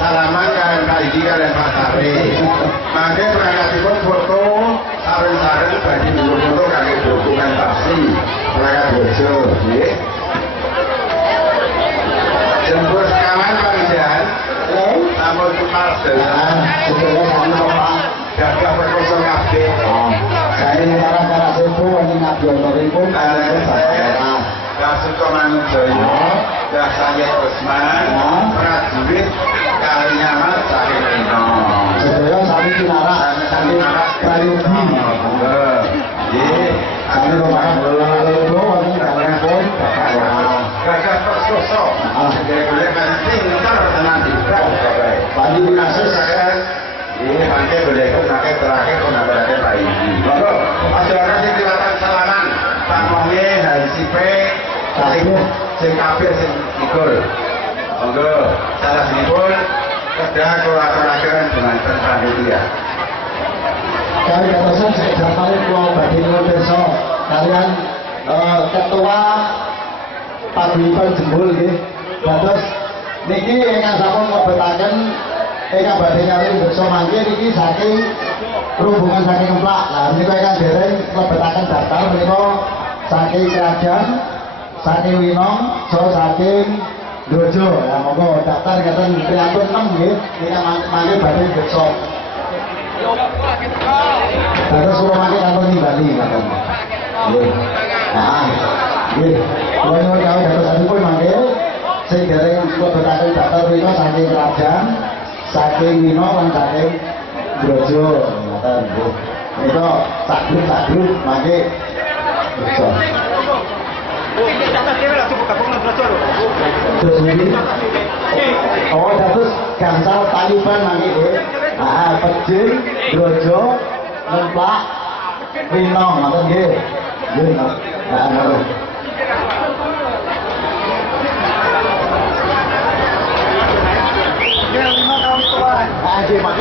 Salaman kalian kaiji kalian pasare. Mangke berangkatipun foto sareng-sareng bagi foto kangge dokumentasi berangkat bojo, nggih. Jemput kawan panjenengan. Sampun kepardelan sedaya kami gagah perkoso kabeh. Saya cara-cara sepuh wonten ngabiyontoripun kalian sadaya. Kasuto Manujaya, Dasaya Usman, prajurit Kalinyamat Saking Rino. Sedaya sami kinara, sami prayugi. Nggih, sami rumahan loro wonten kalempun Bapak Gagah perkoso. Sedaya kan pinter tenan dikra. Panjenengan kasus saya mangke boleh pakai terakhir penambahan Pak Iji. Monggo, acara sing dilatan salaman Pak Monge Harisipe Salimu sing kabeh sing ikul. Monggo, salah sinipun kedah kula aturaken dengan panitia. Kali katasan sekedar kali kula badhe nyuwun pirsa kalian ketua Paguyuban Jembul nggih. Dados niki ingkang sampun mlebetaken ingkang badhe nyari pirsa mangke niki saking rombongan saking Emplak. Lah menika ingkang dereng mlebetaken daftar menika saking Krajan, saking Winong, saking Dojo. Ya monggo daftar ngaten priantun 6 nggih. Ingkang mangke badhe pirsa. Terus kula mangke kantor nimbali ngaten. Nggih. Nah, nggih. Kula nyuwun kawula dados sanipun mangke sing dereng mlebetaken daftar menika saking Krajan, saking Winong lan saking Dojo. Ngaten nggih. Menika sak grup mangke pirsa. Terus ini, oh dados gangsal Taliban mangke nggih. Pejing, Dojo, Emplak, Winong ngoten nggih. Nggih. Ngoten. Ya 5 tahun tua. Nggih, Pak.